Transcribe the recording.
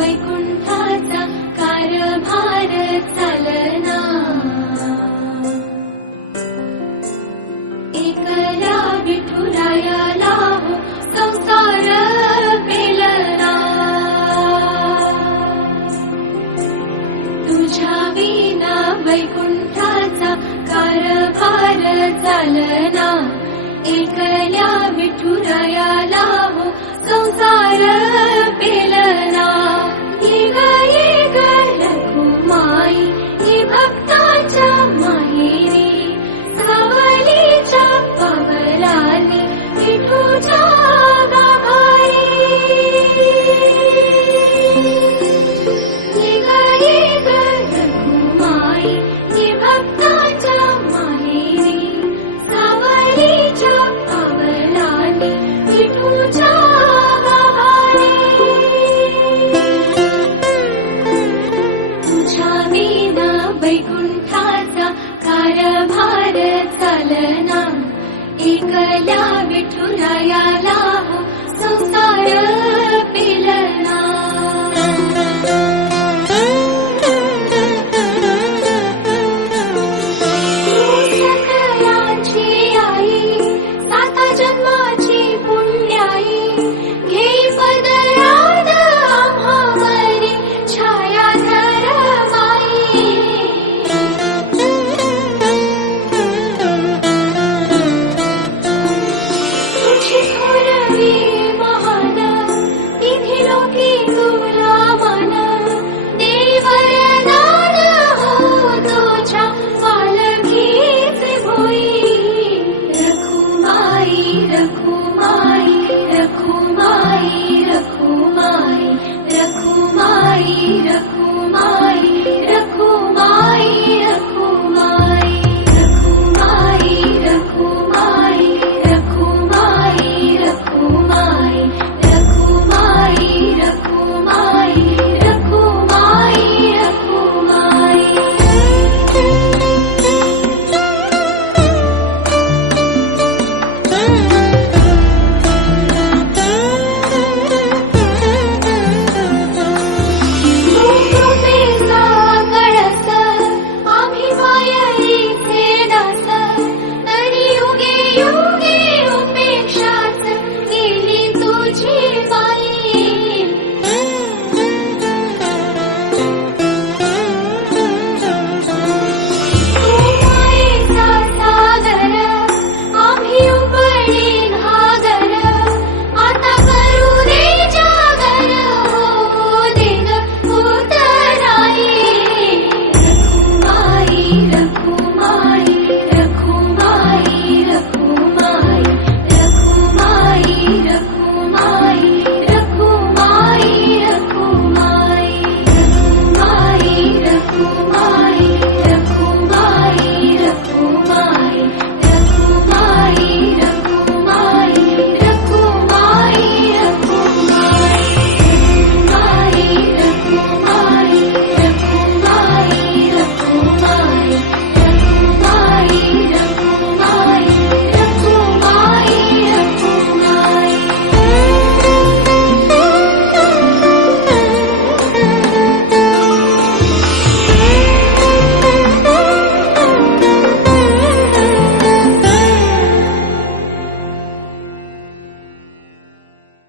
वैकुंठाचा कारभार चालना, एकल्या विठुरायाला हो संसार पेलना, तुझ्या विना वैकुंठाचा कारभार चालना, एकल्या विठुरायाला हो संसार पेलना। ये ग रघुमाई ही भक्ताच्या माहेरी, सावलीच्या पावलांनी विठूच्या गाभारी। ये ग रघुमाई ही भक्ताच्या माहेरी, सावलीच्या पावलांनी विठूच्या गाभारी। तुझ्या विना वैकुंठाचा कारभार चालना, एकल्या विठुरायाला